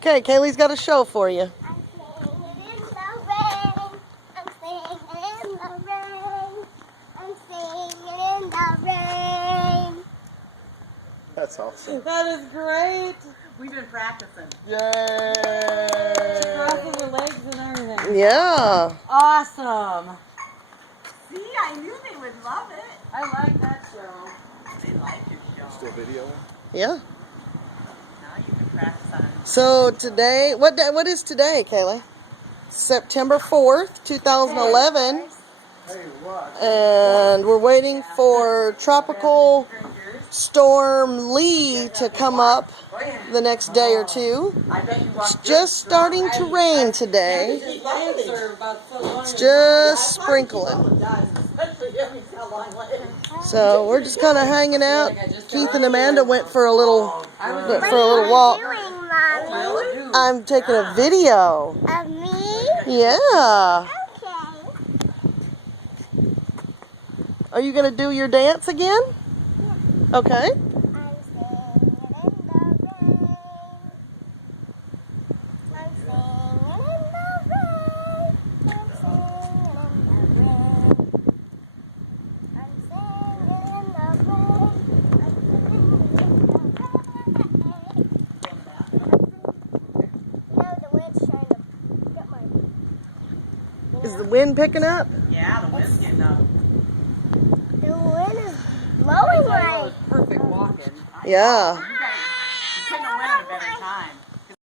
Okay, Kaylee's got a show for you. That's awesome. That is great. We've been practicing. Yay! Crossing her legs and everything. Yeah. Awesome. See, I knew they would love it. I like that show. They like your show. Still videoing? Yeah. Now you can practice on. So today, what is today, Kaylee? September 4th, 2011. Hey, what? And we're waiting for Tropical Storm Lee to come up the next day or two. It's just starting to rain today. It's just sprinkling. So we're just kind of hanging out. Keith and Amanda went for a little walk. I'm taking a video. Of me? Yeah. Okay. Are you going to do your dance again? Okay. I'm singing in the rain. I'm singing in the rain. I'm singing in the rain. I'm singing in the rain. No, the wind's trying to get my... Is the wind picking up? Yeah, the wind's getting up. The wind is blowing right. Perfect walking. Yeah.